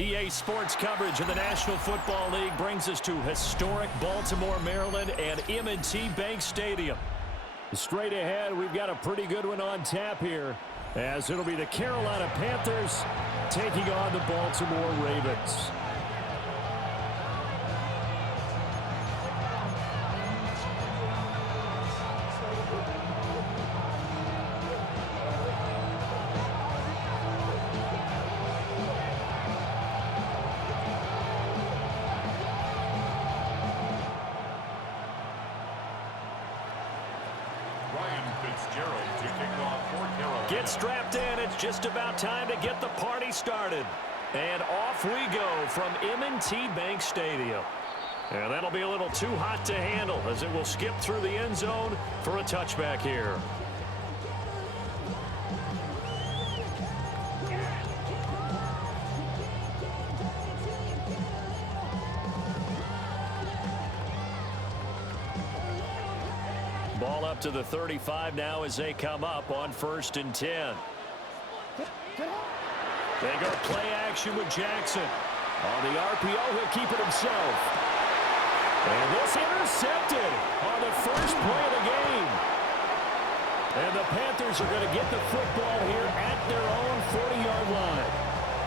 EA Sports coverage of the National Football League brings us to historic Baltimore, Maryland, and M&T Bank Stadium. Straight ahead, we've got a pretty good one on tap here, as it'll be the Carolina Panthers taking on the Baltimore Ravens. Get strapped in. It's just about time to get the party started. And off we go from M&T Bank Stadium. And that'll be a little too hot to handle as it will skip through the end zone for a touchback here. Ball up to the 35 now as they come up on 1st and 10. They go play action with Jackson. On the RPO, he'll keep it himself. And this intercepted on the first play of the game. And the Panthers are going to get the football here at their own 40-yard line.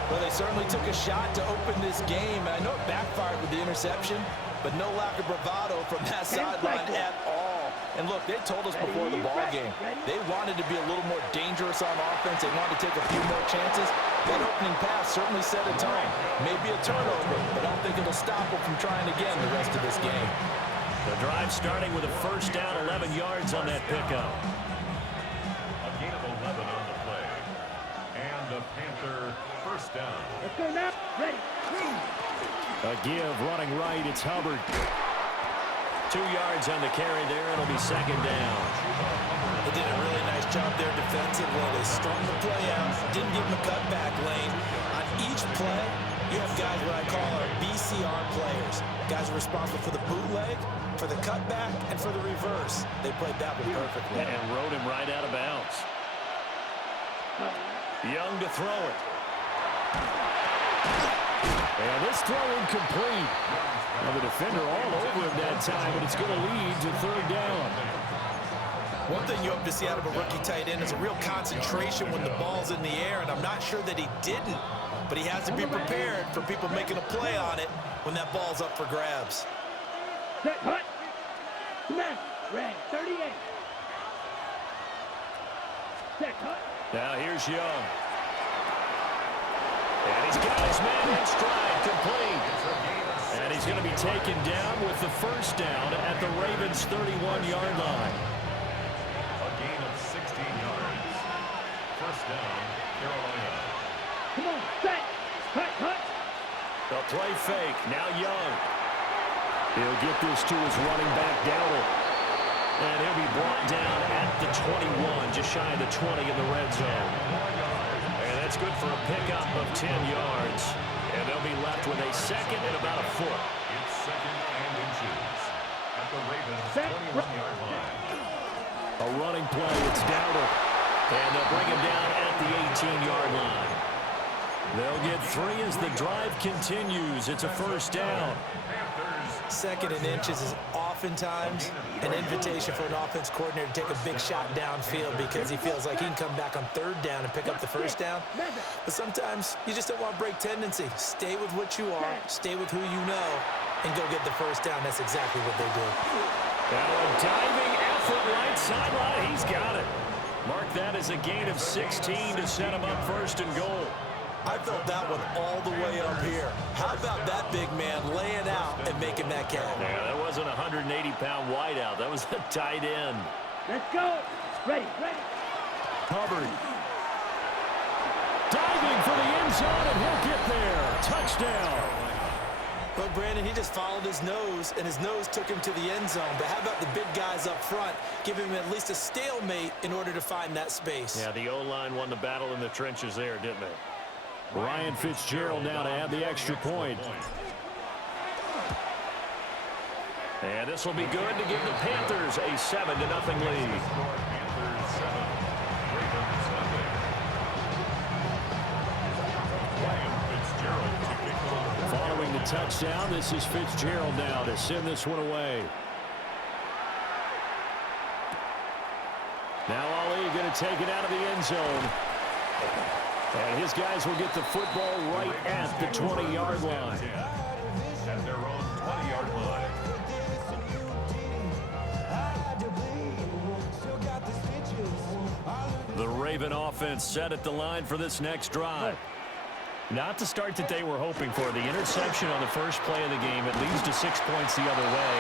Well, they certainly took a shot to open this game. I know it backfired with the interception, but no lack of bravado from that sideline at all. And look, they told us before the ball game, they wanted to be a little more dangerous on offense. They wanted to take a few more chances. That opening pass certainly set a tone. Maybe a turnover, but I don't think it'll stop them from trying again the rest of this game. The drive starting with a first down, 11 yards on that pickup. A gain of 11 on the play. And the Panther first down. Let's go now. Ready. A give running right. It's Hubbard. 2 yards on the carry there. It'll be second down. They did a really nice job there defensively. They strung the play out, didn't give them a cutback lane. On each play, you have guys what I call our BCR players. Guys are responsible for the bootleg, for the cutback, and for the reverse. They played that one perfectly. And rode him right out of bounds. Young to throw it. And this throw incomplete. Well, the defender all over him that time, but it's going to lead to third down. One thing you hope to see out of a rookie tight end is a real concentration when the ball's in the air, and I'm not sure that he didn't, but he has to be prepared for people making a play on it when that ball's up for grabs. Set, hut. Come on. Red, 38. Set, hut. Now here's Young. And he's got his man in stride, complete. And he's going to be taken down with the first down at the Ravens' 31-yard line. A gain of 16 yards. First down, Carolina. Come on, set. Hut. They'll play fake. Now Young. He'll get this to his running back, Dowdle. And he'll be brought down at the 21, just shy of the 20 in the red zone. And that's good for a pickup of 10 yards. And they'll be left with a second and about a foot. It's second and inches at the Ravens' 21-yard line. A running play. It's Dowdle. And they'll bring him down at the 18-yard line. They'll get 3 as the drive continues. It's a first down. Second and inches is oftentimes an invitation for an offense coordinator to take a big shot downfield because he feels like he can come back on third down and pick up the first down. But sometimes you just don't want to break tendency. Stay with what you are, stay with who you know, and go get the first down. That's exactly what they do. Now a diving effort right sideline. He's got it. Mark that as a gain of 16 to set him up first and goal. I felt that one all the way up here. How about that big man laying out and making that catch? Yeah, that wasn't a 180-pound wideout. That was a tight end. Let's go. Ready. Hubbard. Diving for the end zone, and he'll get there. Touchdown. But Brandon, he just followed his nose, and his nose took him to the end zone. But how about the big guys up front, giving him at least a stalemate in order to find that space? Yeah, the O-line won the battle in the trenches there, didn't they? Ryan Fitzgerald now to add the extra point. And this will be good to give the Panthers a 7-0 lead. Ryan Fitzgerald to touchdown. This is Fitzgerald now to send this one away. Now Ali going to take it out of the end zone. And his guys will get the football right at the 20-yard line. At their own 20-yard line. The Raven offense set at the line for this next drive. Not the start that they were hoping for. The interception on the first play of the game. It leads to 6 points the other way.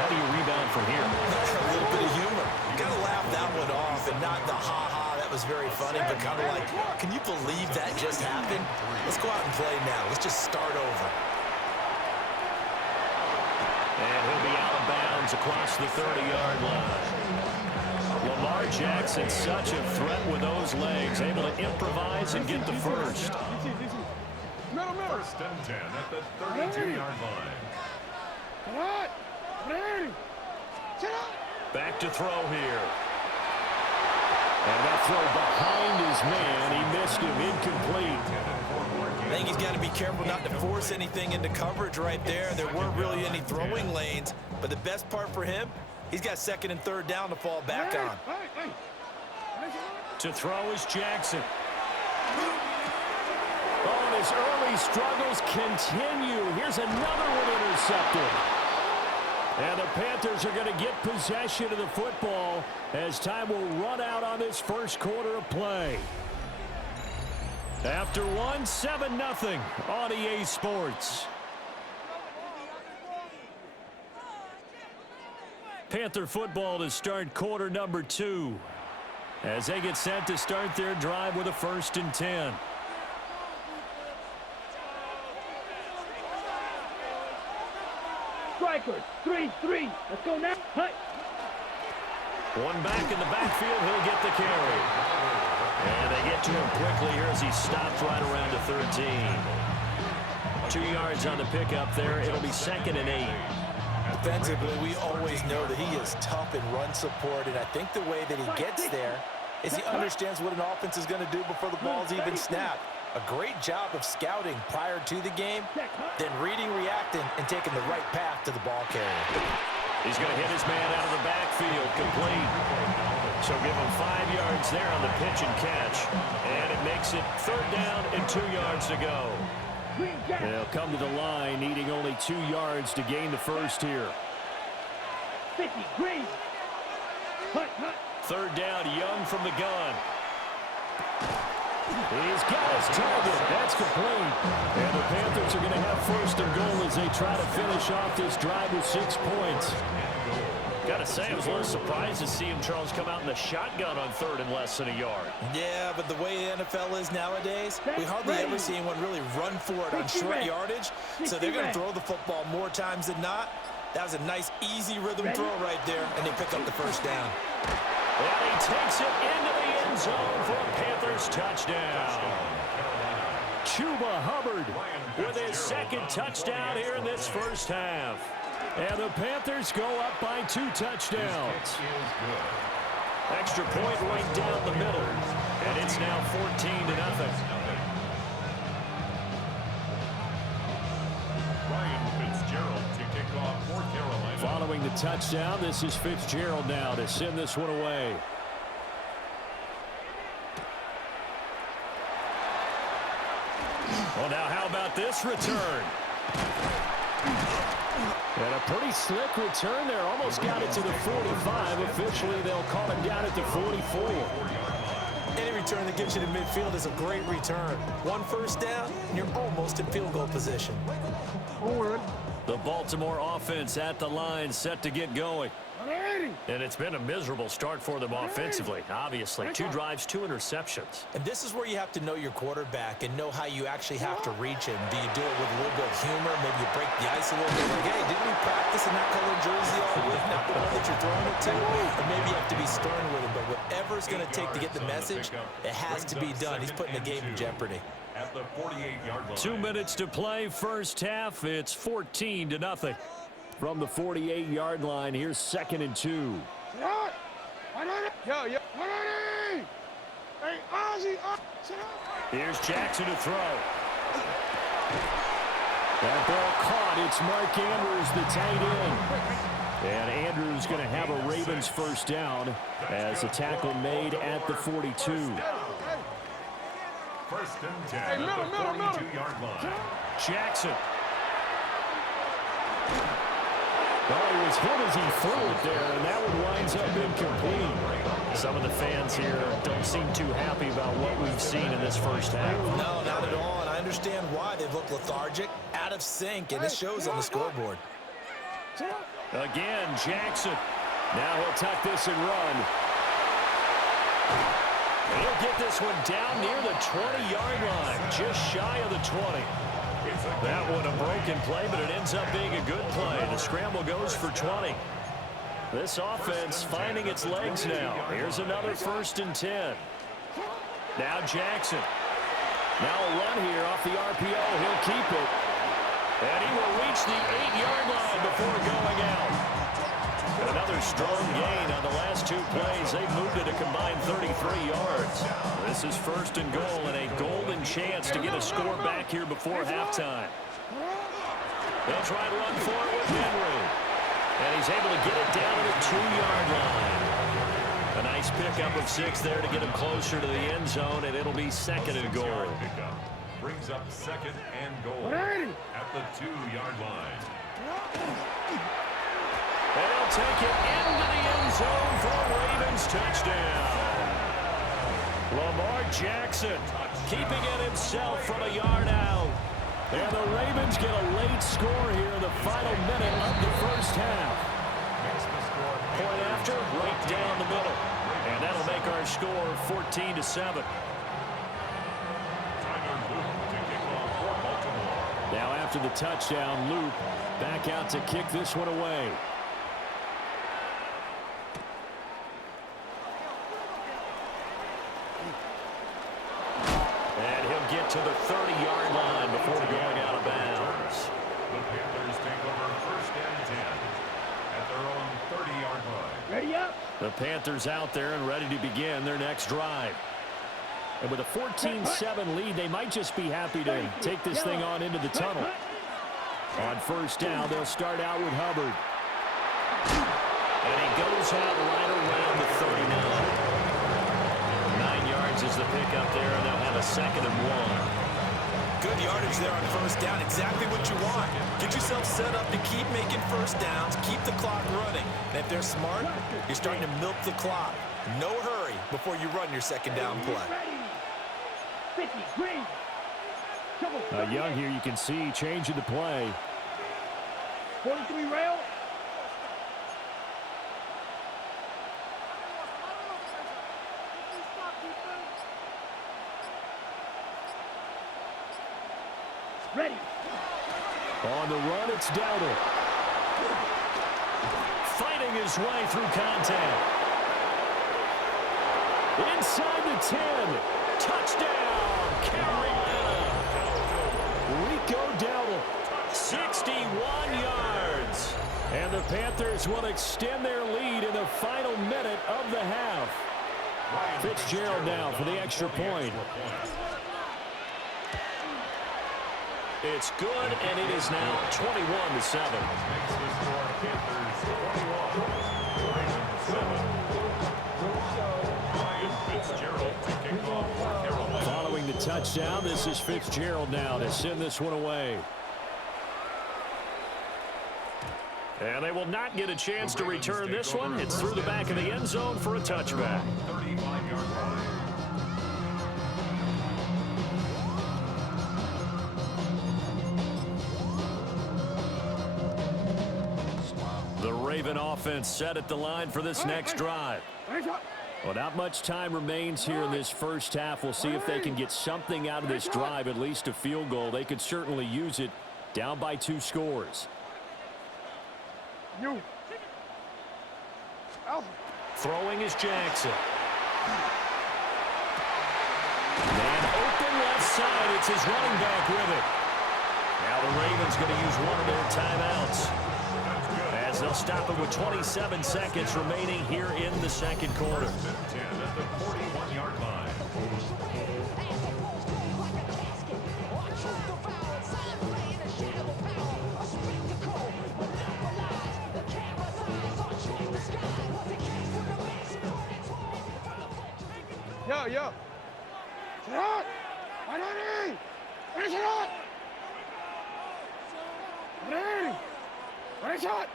How do you rebound from here? A little bit of humor. You got to laugh that one off and not the ha-ha. That was very funny, but kind of like, can you believe that just happened? Let's go out and play now. Let's just start over. And he'll be out of bounds across the 30-yard line. Lamar Jackson, such a threat with those legs, able to improvise and get the first. First and 10 at the 32-yard line. Back to throw here. And that throw behind his man, he missed him, incomplete. I think he's got to be careful not to force anything into coverage right there. There weren't really any throwing lanes, but the best part for him, he's got second and third down to fall back on. To throw is Jackson. Oh, and his early struggles continue. Here's another one intercepted. And the Panthers are going to get possession of the football as time will run out on this first quarter of play. After one, 7-0 on EA Sports. Panther football to start quarter number 2 as they get set to start their drive with a 1st and 10. Strikers, 3-3. Let's go now. Hut. One back in the backfield, he'll get the carry. And they get to him quickly here as he stops right around the 13. 2 yards on the pickup there. It'll be 2nd and 8. Defensively, we always know that he is tough in run support, and I think the way that he gets there is he understands what an offense is going to do before the ball's even snapped. A great job of scouting prior to the game, then reading, reacting, and taking the right path to the ball carrier. He's going to hit his man out of the backfield, complete. So give him 5 yards there on the pitch and catch. And it makes it 3rd down and 2 yards to go. They'll come to the line, needing only 2 yards to gain the first here. 50, green. Hut, hut. 3rd down, Young from the gun. He's got his target. That's complete. And the Panthers are going to have 1st and goal as they try to finish off this drive with 6 points. Got to say, I was a little surprised to see him, Charles, come out in the shotgun on 3rd and less than a yard. Yeah, but the way the NFL is nowadays, we hardly ever see anyone really run for it on short yardage. So they're going to throw the football more times than not. That was a nice, easy rhythm throw right there, and they pick up the 1st down. And he takes it into the end zone for a Panthers touchdown. Chuba Hubbard with his 2nd touchdown here in this first half. And the Panthers go up by 2 touchdowns. Extra point right down the middle. And it's now 14-0. Following the touchdown, this is Fitzgerald now to send this one away. Well, now how about this return? And a pretty slick return there. Almost got it to the 45. Officially, they'll call him down at the 44. Any return that gets you to midfield is a great return. 1 first down, and you're almost in field goal position. Forward. The Baltimore offense at the line, set to get going. And it's been a miserable start for them offensively, obviously. 2 drives, 2 interceptions. And this is where you have to know your quarterback and know how you actually have to reach him. Do you do it with a little bit of humor? Maybe you break the ice a little bit. Like, hey, didn't we practice in that colored jersey all week? Not the one that you're throwing it to. Or maybe you have to be stern with him. But whatever it's going to take to get the message, it has to be done. He's putting the game in jeopardy. At the 48-yard line. 2 minutes to play, first half. It's 14-0. From the 48-yard line, here's 2nd and 2. Here's Jackson to throw. That ball caught. It's Mark Andrews, the tight end. And Andrews going to have a Ravens first down as a tackle made at the 42. First and 10 at the 42-yard line. Jackson. Well, he was hit as he threw it there, and that one winds up incomplete. Some of the fans here don't seem too happy about what we've seen in this first half. No, not at all, and I understand why. They've looked lethargic, out of sync, and it shows on the scoreboard. Again, Jackson. Now he'll tuck this and run. He'll get this one down near the 20-yard line, just shy of the 20. That one a broken play, but it ends up being a good play. The scramble goes for 20. This offense finding its legs now. Here's another first and 10. Now Jackson. Now a run here off the RPO. He'll keep it. And he will reach the 8-yard line before going out. Another strong gain on the last two plays. They've moved it a combined 33 yards. This is first and goal and a golden chance to get a score back here before halftime. They'll try to run for it with Henry. And he's able to get it down to the 2-yard line. A nice pickup of 6 there to get him closer to the end zone, and it'll be second and goal. Brings up second and goal at the 2-yard line. And he'll take it into the end zone for a Ravens touchdown. Lamar Jackson keeping it himself from a yard out. And the Ravens get a late score here in the final minute of the first half. Point after, right down the middle. And that'll make our score 14-7. Now after the touchdown, Loop back out to kick this one away. And he'll get to the 30-yard line before going out of bounds. The Panthers take over first and 10 at their own 30-yard line. Ready up. The Panthers out there and ready to begin their next drive. And with a 14-7 lead, they might just be happy to take this thing on into the tunnel. On first down, they'll start out with Hubbard. And he goes out right around the 39. 9 yards is the pickup there, and they'll have a second and 1. Good yardage there on first down. Exactly what you want. Get yourself set up to keep making first downs, keep the clock running. And if they're smart, you're starting to milk the clock. No hurry before you run your second down play. 50, green. Young here, you can see changing the play. 43 rail. Ready. On the run, it's Dowdle. Fighting his way through contact. Inside the 10. Touchdown, Carolina. Rico Dowdle, 61 yards. And the Panthers will extend their lead in the final minute of the half. Fitzgerald now for the extra point. It's good, and it is now 21-7. Following the touchdown, this is Fitzgerald now to send this one away. And they will not get a chance to return this one. It's through the back of the end zone for a touchback. 35-yard line. The Raven offense set at the line for this next drive. Well, not much time remains here in this first half. We'll see if they can get something out of this drive, at least a field goal. They could certainly use it, down by 2 scores. Throwing is Jackson. And open left side. It's his running back with it. Now the Ravens going to use one of their timeouts, as they'll stop it with 27 seconds remaining here in the second quarter. 10 at the 41-yard line. yo. Shot. Ready. Ready shot. Ready. Ready shot.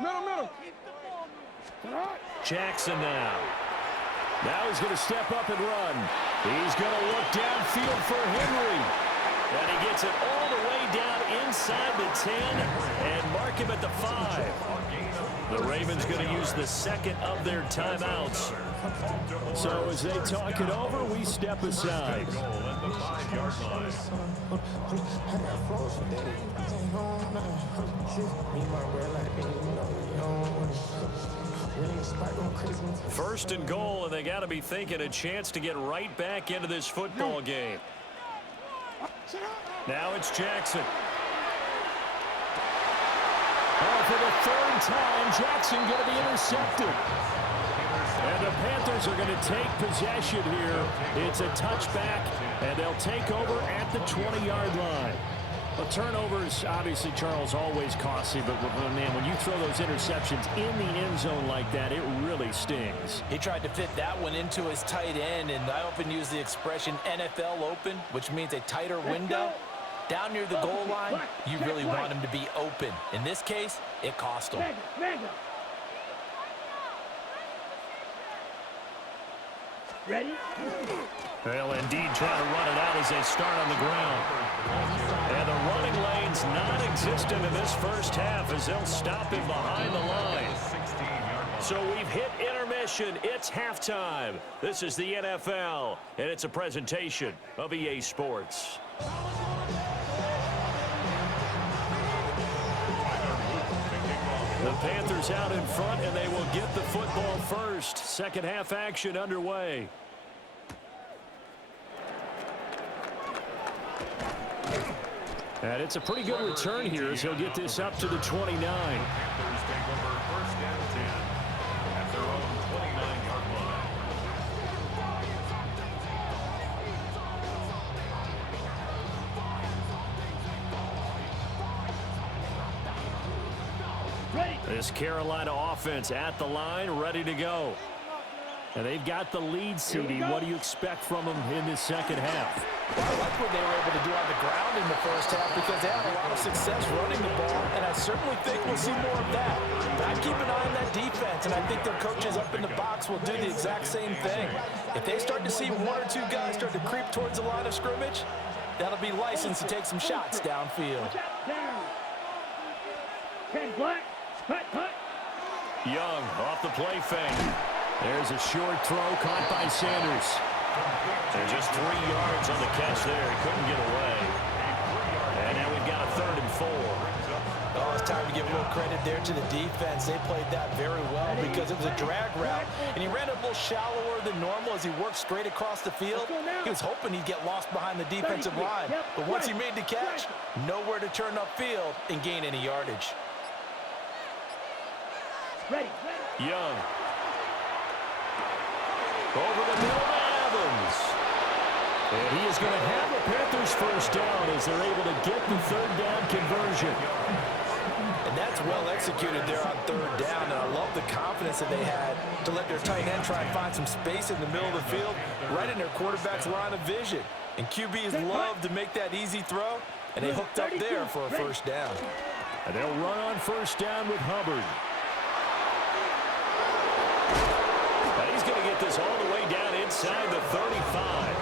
Middle. Jackson now. Now he's going to step up and run. He's going to look downfield for Henry. And he gets it all the way down inside the 10 and mark him at the 5. The Ravens going to use the second of their timeouts. So as they talk it over, we step aside. First and goal, and they got to be thinking a chance to get right back into this football game. Now it's Jackson. Oh, for the third time, Jackson going to be intercepted. And the Panthers are going to take possession here. It's a touchback, and they'll take over at the 20-yard line. Well, turnovers, obviously, Charles, always costly, but, man, when you throw those interceptions in the end zone like that, it really stings. He tried to fit that one into his tight end, and I often use the expression NFL open, which means a tighter window. Down near the goal line, you really want him to be open. In this case, it cost him. Ready? Well, indeed, trying to run it out as they start on the ground. And the running lane's non-existent in this first half as they'll stop him behind the line. So we've hit intermission. It's halftime. This is the NFL, and it's a presentation of EA Sports. The Panthers out in front, and they will get the football first. Second half action underway. And it's a pretty good return here as he'll get this up to the 29. Panthers take over first and 10 at their own 29-yard line. This Carolina offense at the line, ready to go. And they've got the lead, CD. What do you expect from them in this second half? Well, I like what they were able to do on the ground in the first half because they had a lot of success running the ball, and I certainly think we'll see more of that. But I keep an eye on that defense, and I think their coaches up in the box will do the exact same thing. If they start to see one or two guys start to creep towards the line of scrimmage, that'll be licensed to take some shots downfield. Young off the play fake. There's a short throw caught by Sanders. And just 3 yards on the catch there. He couldn't get away. And now we've got a 3rd and 4. Oh, it's time to give a little credit there to the defense. They played that very well because it was a drag route, and he ran a little shallower than normal as he worked straight across the field. He was hoping he'd get lost behind the defensive line, but once he made the catch, nowhere to turn upfield and gain any yardage. Young. Over the middle to Evans. And he is going to have the Panthers first down as they're able to get the 3rd down conversion. And that's well executed there on 3rd down, and I love the confidence that they had to let their tight end try and find some space in the middle of the field, right in their quarterback's line of vision. And QBs love to make that easy throw, and they hooked up there for a first down. And they'll run on first down with Hubbard. And he's going to get this all the way down inside the 35.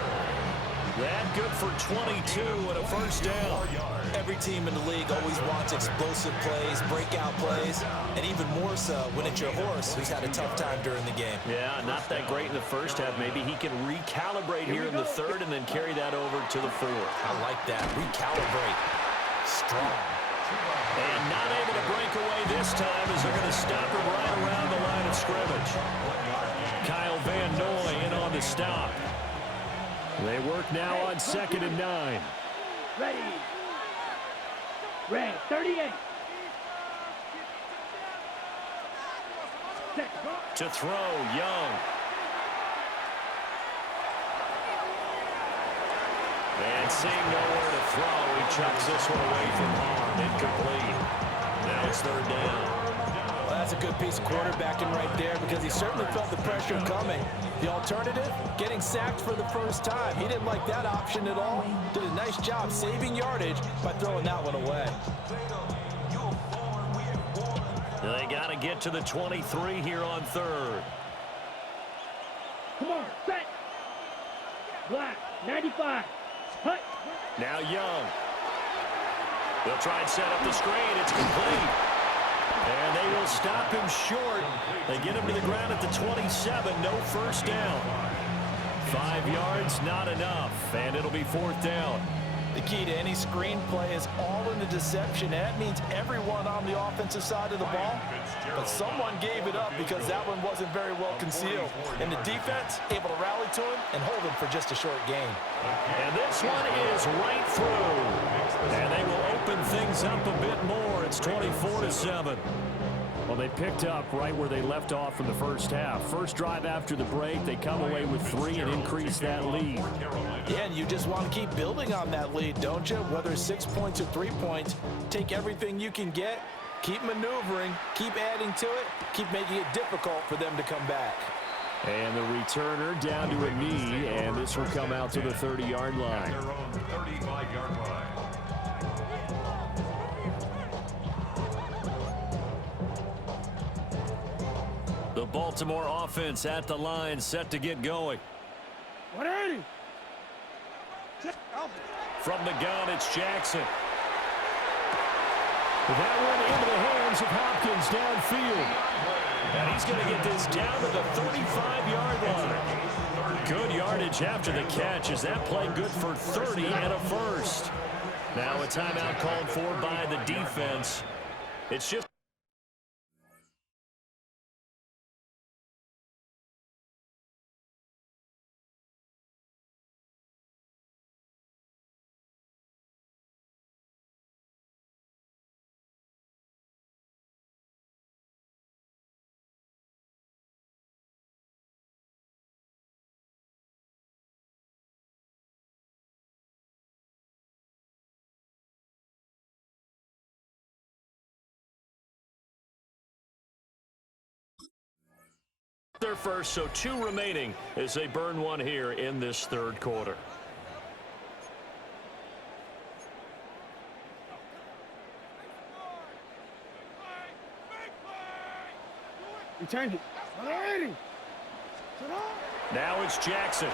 That good for 22 and a first down. Every team in the league always wants explosive plays, breakout plays, and even more so when it's your horse who's had a tough time during the game. Yeah, not that great in the first half. Maybe he can recalibrate here in the 3rd and then carry that over to the 4th. I like that. Recalibrate. Strong. And not able to break away this time as they're going to stop him right around the line of scrimmage. Kyle Van Noy in on the stop. They work now on 2nd and 9. Ready. Red, 38. To throw, Young. And seeing nowhere to throw, he chucks this one away from harm. Incomplete. Now it's 3rd down. Well, That's a good piece of quarterbacking right there because he certainly felt the pressure coming. The alternative, getting sacked for the first time. He didn't like that option at all. Did a nice job saving yardage by throwing that one away. They got to get to the 23 here on third. Come on, set. Black, 95. Hut. Now Young. They'll try and set up the screen. It's complete. And they will stop him short. They get him to the ground at the 27. No first down. 5 yards, not enough. And it'll be fourth down. The key to any screen play is all in the deception. That means everyone on the offensive side of the ball. But someone gave it up because that one wasn't very well concealed. And the defense able to rally to him and hold him for just a short gain. And this one is right through. And they will open things up a bit more. It's 24-7. Well, they picked up right where they left off in the first half. First drive after the break, they come away with 3 and increase that lead. Yeah, and you just want to keep building on that lead, don't you? Whether it's 6 points or 3 points, take everything you can get, keep maneuvering, keep adding to it, keep making it difficult for them to come back. And the returner down to a knee, and this will come out to the 30-yard line. Their own 35-yard line. The Baltimore offense at the line, set to get going. 180. From the gun, it's Jackson. That one into the hands of Hopkins downfield. And he's going to get this down to the 35-yard line. Good yardage after the catch. Is that play good for 30 and a first? Now a timeout called for by the defense. It's just their first, so 2 remaining as they burn one here in this third quarter. You change it. 180. Now it's Jackson.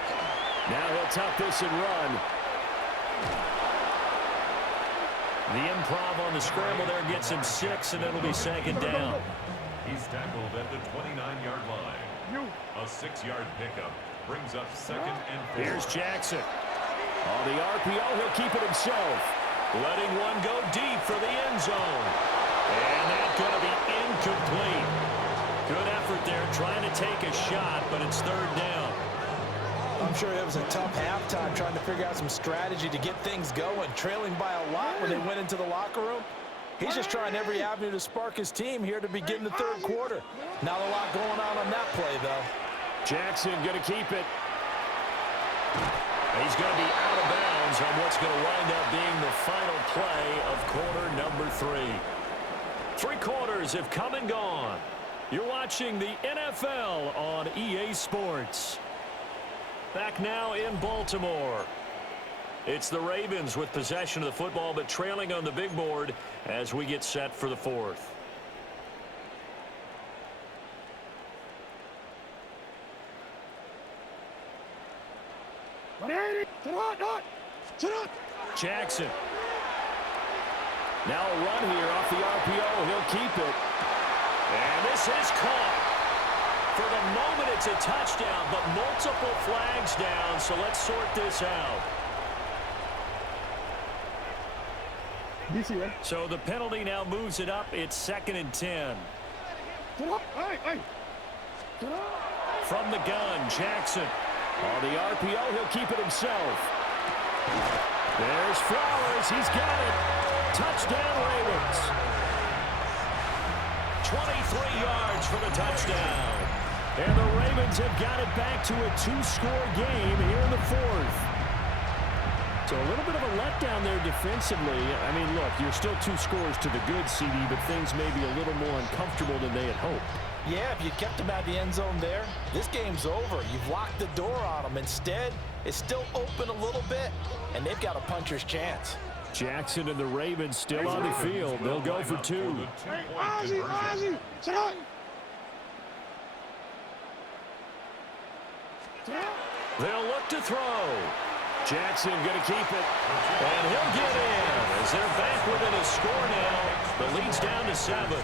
Now he'll tuck this and run. The improv on the scramble there gets him 6, and it'll be second down. He's tackled at the 29-yard line. A 6-yard pickup brings up second and 4. Here's Jackson. On the RPO, he'll keep it himself. Letting one go deep for the end zone. And that's going to be incomplete. Good effort there trying to take a shot, but it's third down. I'm sure it was a tough halftime trying to figure out some strategy to get things going, trailing by a lot when they went into the locker room. He's just trying every avenue to spark his team here to begin the third quarter. Not a lot going on that play, though. Jackson going to keep it. He's going to be out of bounds on what's going to wind up being the final play of quarter number 3. 3 quarters have come and gone. You're watching the NFL on EA Sports. Back now in Baltimore. It's the Ravens with possession of the football, but trailing on the big board as we get set for the fourth. Jackson. Now a run here off the RPO. He'll keep it. And this is caught. For the moment, it's a touchdown, but multiple flags down, so let's sort this out. So the penalty now moves it up. It's 2nd and 10. From the gun, Jackson. On the RPO, he'll keep it himself. There's Flowers. He's got it. Touchdown, Ravens. 23 yards for the touchdown. And the Ravens have got it back to a 2-score game here in the fourth. So a little bit of a letdown there defensively. I mean, look, you're still 2 scores to the good, CD, but things may be a little more uncomfortable than they had hoped. Yeah, if you kept them out of the end zone there, this game's over. You've locked the door on them. Instead, it's still open a little bit, and they've got a puncher's chance. Jackson and the Ravens still on the field. They'll go for 2. They'll look to throw. Jackson going to keep it. And he'll get in as they're back within a score now. The lead's down to 7.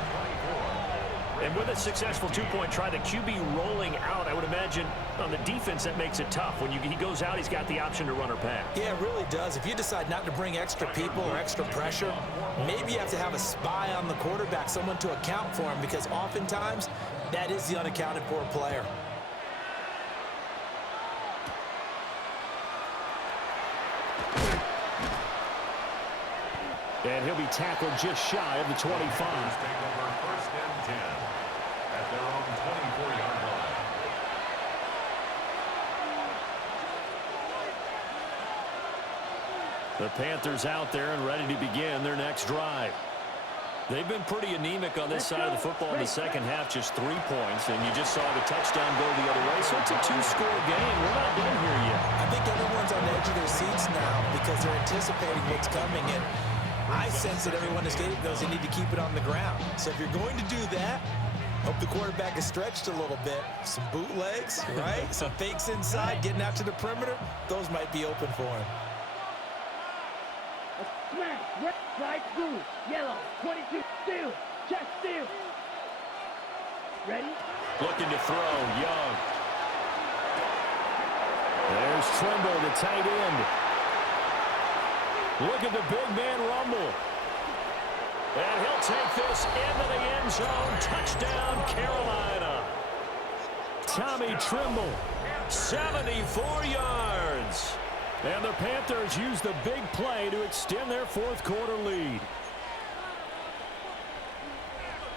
And with a successful 2-point try, the QB rolling out, I would imagine on the defense that makes it tough. When he goes out, he's got the option to run or pass. Yeah, it really does. If you decide not to bring extra people or extra pressure, maybe you have to have a spy on the quarterback, someone to account for him, because oftentimes that is the unaccounted for player. And he'll be tackled just shy of the 25. Take over 1st and 10 at their own 24-yard line. The Panthers out there and ready to begin their next drive. They've been pretty anemic on this side of the football in the second half, just 3 points, and you just saw the touchdown go the other way. So it's a 2-score game. We're not done here yet. I think everyone's on the edge of their seats now because they're anticipating what's coming, and I sense that everyone in the stadium knows they need to keep it on the ground. So if you're going to do that, hope the quarterback is stretched a little bit. Some bootlegs, right? Some fakes inside, getting out to the perimeter. Those might be open for him. Smash, red, right, blue, yellow, 22, steal, check, steal. Ready? Looking to throw, Young. There's Trimble, the tight end. Look at the big man rumble. And he'll take this into the end zone. Touchdown, Carolina. Tommy Trimble, 74 yards. And the Panthers use the big play to extend their 4th quarter lead.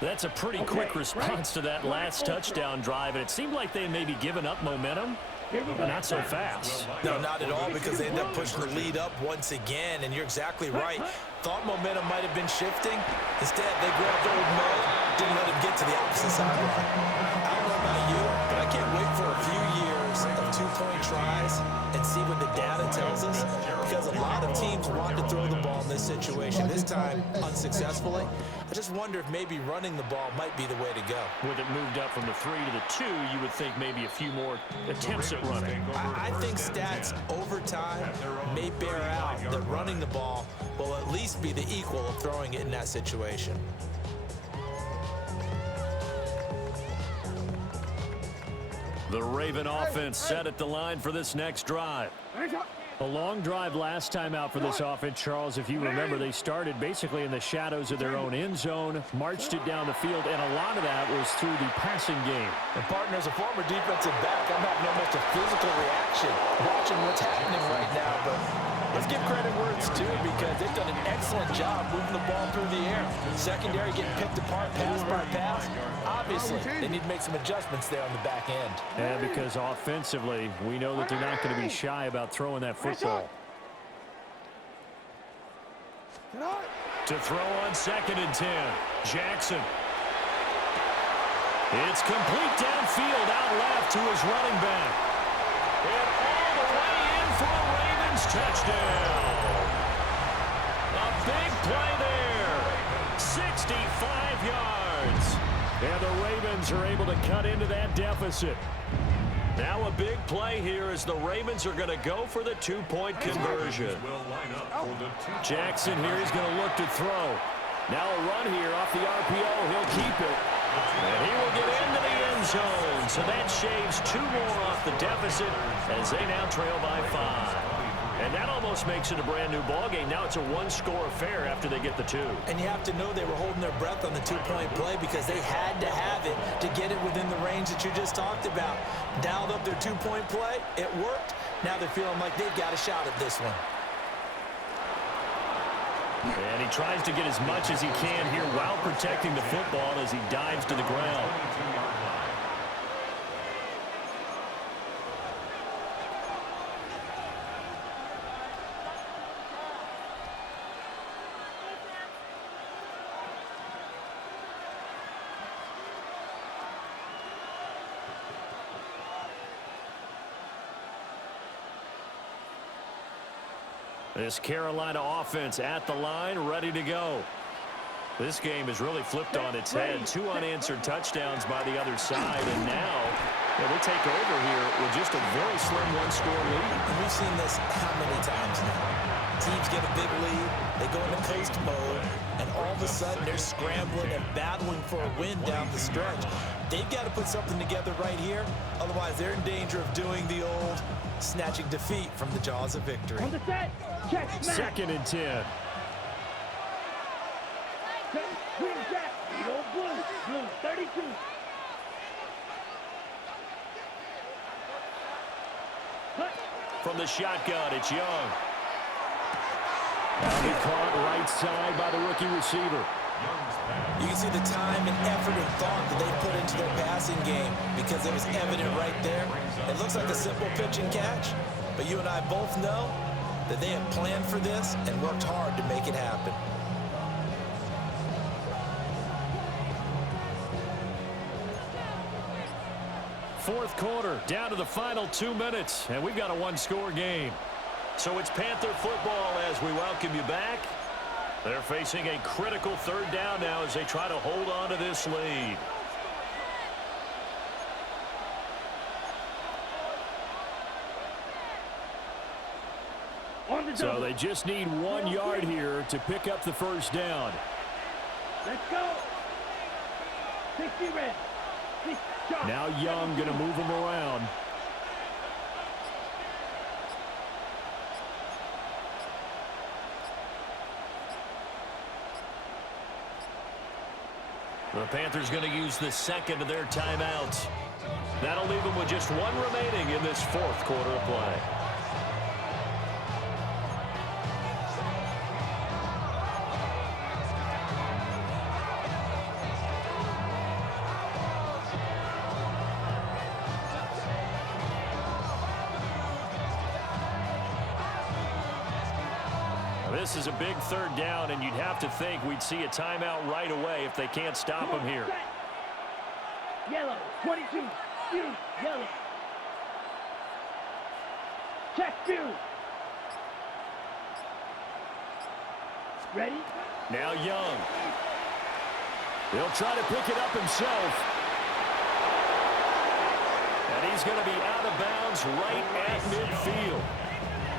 That's a pretty quick response to that last touchdown drive, and it seemed like they may be giving up momentum, but not so fast. No, not at all, because they end up pushing the lead up once again, and you're exactly right. Thought momentum might have been shifting. Instead, they grabbed old Mo, didn't let him get to the opposite sideline. I don't know about you, but I can't wait for a few years of 2-point tries and see what the data tells us, because a lot of teams want to throw the ball in this situation. This time, unsuccessfully. I just wonder if maybe running the ball might be the way to go. With it moved up from the 3 to the 2, you would think maybe a few more attempts at running. I think stats over time may bear out that running the ball will at least be the equal of throwing it in that situation. The Raven offense set at the line for this next drive. A long drive last time out for this offense, Charles. If you remember, they started basically in the shadows of their own end zone, marched it down the field, and a lot of that was through the passing game. And, partner, as a former defensive back, I'm having almost a physical reaction watching what's happening right now. But let's give credit where it's due, because they've done an excellent job moving the ball through the air. Secondary getting picked apart pass by pass. Obviously, they need to make some adjustments there on the back end. And because offensively, we know that they're not going to be shy about throwing that football. To throw on 2nd and 10, Jackson. It's complete downfield, out left to his running back. And all the way in for a Ravens touchdown. A big play there. 65 yards. And the Ravens are able to cut into that deficit. Now a big play here as the Ravens are going to go for the 2-point conversion. Jackson here is going to look to throw. Now a run here off the RPO. He'll keep it. And he will get into the end zone. So that shaves 2 more off the deficit as they now trail by 5. And that almost makes it a brand-new ballgame. Now it's a 1-score affair after they get the 2. And you have to know they were holding their breath on the 2-point play, because they had to have it to get it within the range that you just talked about. Dialed up their 2-point play. It worked. Now they're feeling like they've got a shot at this one. And he tries to get as much as he can here while protecting the football as he dives to the ground. This Carolina offense at the line, ready to go. This game has really flipped on its head. 2 unanswered touchdowns by the other side, and now they take over here with just a very slim one-score lead. And we've seen this how many times now? Teams get a big lead, they go into coast mode, and all of a sudden they're scrambling and battling for a win down the stretch. They've got to put something together right here, otherwise they're in danger of doing the old snatching defeat from the jaws of victory. On the set, check, smash. 2nd and 10. Green jack, go blue, 32. Cut. From the shotgun, it's Young. Now be caught right side by the rookie receiver. You can see the time and effort and thought that they put into their passing game because it was evident right there. It looks like a simple pitch and catch, but you and I both know that they have planned for this and worked hard to make it happen. Fourth quarter, down to the final 2 minutes, and we've got a one-score game. So it's Panther football as we welcome you back. They're facing a critical 3rd down now as they try to hold on to this lead. So they just need 1 yard here to pick up the first down. Let's go. 60 red. Now Young going to move him around. The Panthers going to use the 2nd of their timeouts. That'll leave them with just 1 remaining in this 4th quarter of play. This is a big 3rd down, and you'd have to think we'd see a timeout right away if they can't stop him here. Yellow, 22, Fuse, yellow. Check, Fuse. Ready? Now Young. He'll try to pick it up himself. And he's going to be out of bounds right at midfield.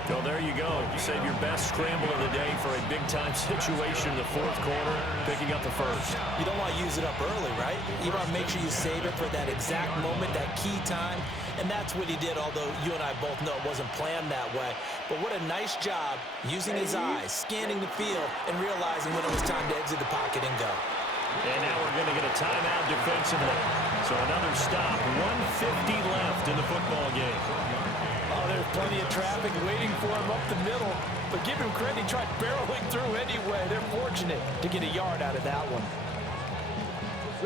So there you go. You save your best scramble of the day for a big-time situation in the 4th quarter, picking up the first. You don't want to use it up early, right? You want to make sure you save it for that exact moment, that key time. And that's what he did, although you and I both know it wasn't planned that way. But what a nice job using his eyes, scanning the field, and realizing when it was time to exit the pocket and go. And now we're going to get a timeout defensively. So another stop, 1:50 left in the football game. Oh, there's plenty of traffic waiting for him up the middle. But give him credit, he tried barreling through anyway. They're fortunate to get a yard out of that one.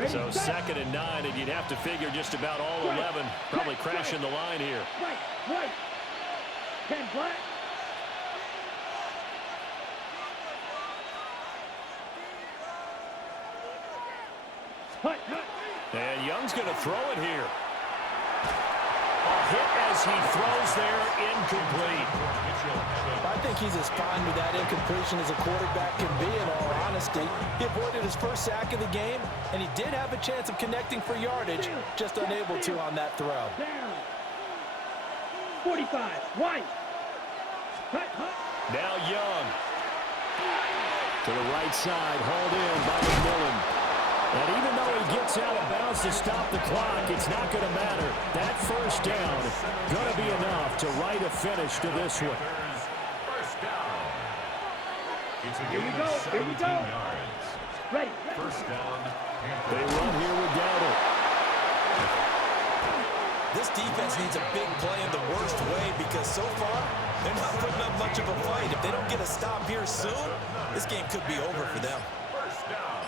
So 2nd and 9, and you'd have to figure just about all 11 probably crashing the line here. Right. 10 black. And Young's going to throw it here. A hit as he throws there, incomplete. I think he's as fine with that incompletion as a quarterback can be, in all honesty. He avoided his first sack of the game, and he did have a chance of connecting for yardage, just unable to on that throw. Down. 45, White. Now Young. To the right side, hauled in by McMillan. And even though he gets out of bounds to stop the clock, it's not going to matter. That first down going to be enough to write a finish to this one. Here we go. Ready. First down. They run here with Dowdle. This defense needs a big play in the worst way because so far, they're not putting up much of a fight. If they don't get a stop here soon, this game could be over for them. First down.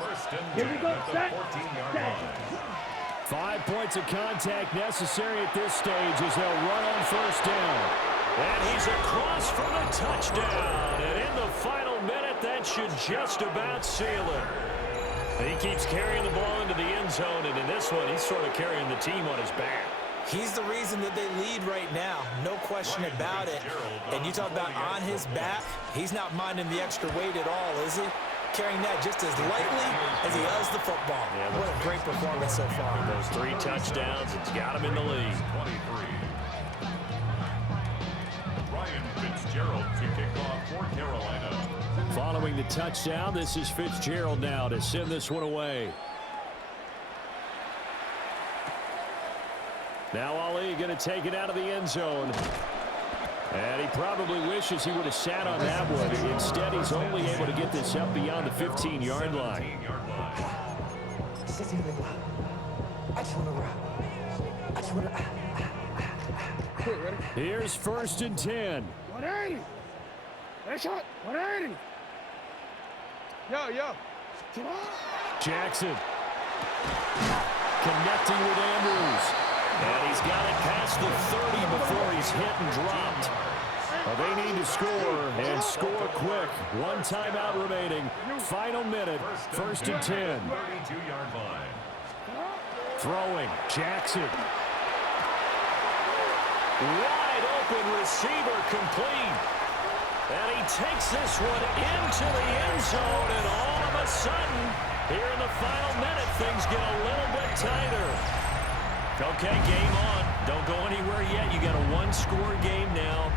First and 10 Here we go. at the 14-yard line. 5 points of contact necessary at this stage as they'll run on first down. And he's across for the touchdown. And in the final minute, that should just about seal it. He keeps carrying the ball into the end zone, and in this one, he's sort of carrying the team on his back. He's the reason that they lead right now. No question about it. And you talk about on his back, he's not minding the extra weight at all, is he? Carrying that just as lightly as he does the football. Yeah, what a great performance so far. Those 3 touchdowns, it's got him in the lead. 23. Ryan Fitzgerald to kick off for Carolina. Following the touchdown, this is Fitzgerald now to send this one away. Now Ali going to take it out of the end zone. And he probably wishes he would have sat on that one. Instead, he's only able to get this up beyond the 15-yard line. Here's 1st and 10. 180. Nice shot. 180. Yo. Jackson connecting with Andrews. And he's got it past the 30 before he's hit and dropped. Well, they need to score, and score quick. 1 timeout remaining. Final minute, 1st and 10. 32-yard line. Throwing, Jackson. Wide open receiver complete. And he takes this one into the end zone, and all of a sudden, here in the final minute, things get a little bit tighter. Okay, game on. Don't go anywhere yet. You got a 1-score game now.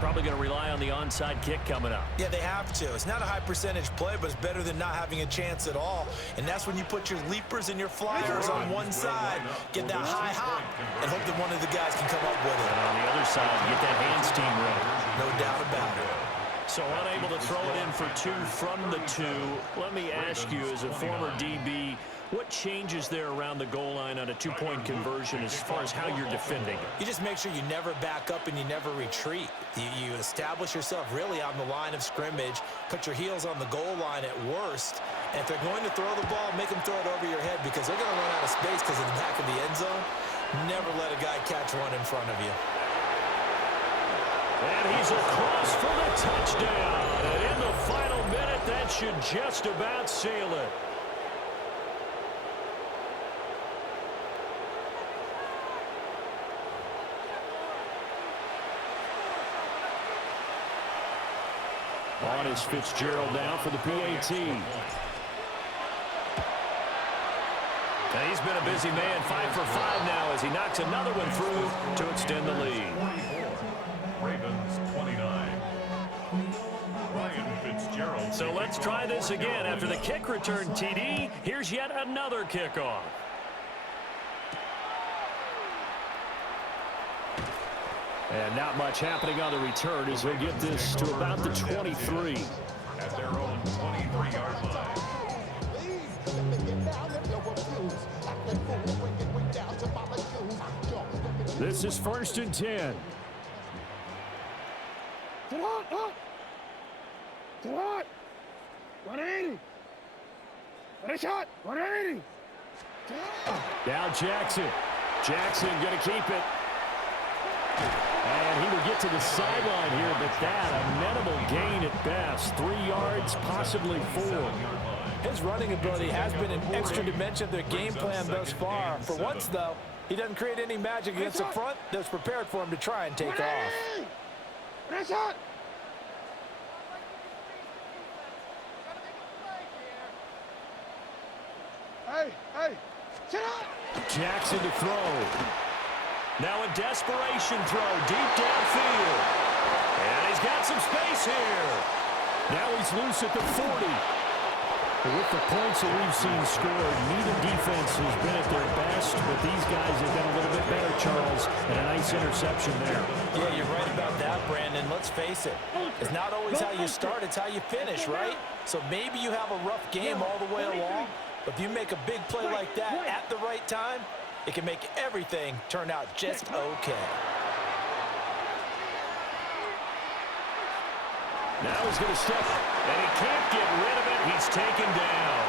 Probably going to rely on the onside kick coming up. Yeah, they have to. It's not a high percentage play, but it's better than not having a chance at all. And that's when you put your leapers and your flyers on one side, get that high hop, and hope that one of the guys can come up with it. And on the other side, get that hands team ready. No doubt about it. So unable to throw it in for 2 from the 2. Let me ask you, as a former DB, what changes there around the goal line on a 2-point conversion as far as how you're defending? You just make sure you never back up and you never retreat. You establish yourself really on the line of scrimmage, put your heels on the goal line at worst, and if they're going to throw the ball, make them throw it over your head because they're going to run out of space because of the back of the end zone. Never let a guy catch one in front of you. And he's across for the touchdown. And in the final minute, that should just about seal it. On is Fitzgerald now for the PAT. And he's been a busy man, 5 for 5 now as he knocks another one through to extend the lead. 44. Ravens 29. Ryan Fitzgerald. So let's try this again. After the kick return TD, here's yet another kickoff. And not much happening on the return as he'll get this to about the 23. At their own 23-yard line. This is 1st and 10. Get on. 180. Nice shot. 180. Now Jackson. Jackson going to keep it. And he will get to the sideline here, but that a minimal gain at best. 3 yards, possibly 4. His running ability has been an extra dimension of their game plan thus far. For once, though, he doesn't create any magic against the front that's prepared for him to try and take off. Nice shot. Hey, sit up. Jackson to throw. Now a desperation throw deep downfield. And he's got some space here. Now he's loose at the 40. With the points that we've seen scored, neither defense has been at their best, but these guys have been a little bit better, Charles, and a nice interception there. Yeah, you're right about that, Brandon. Let's face it. It's not always how you start, it's how you finish, right? So maybe you have a rough game all the way along, but if you make a big play like that at the right time, it can make everything turn out just okay. Now he's going to step, and he can't get rid of it. He's taken down.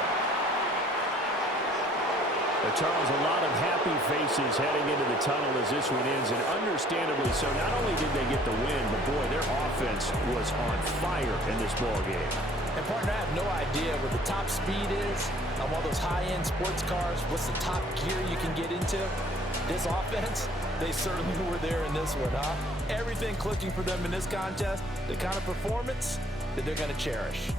But Charles, a lot of happy faces heading into the tunnel as this one ends, and understandably so. Not only did they get the win, but boy, their offense was on fire in this ball game. And And partner, I have no idea what the top speed is on one of those high-end sports cars. What's the top gear you can get into? This offense, they certainly were there in this one, huh? Everything clicking for them in this contest, the kind of performance that they're going to cherish.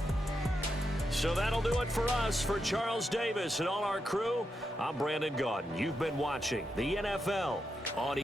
So that'll do it for us. For Charles Davis and all our crew, I'm Brandon Gaudin. You've been watching the NFL on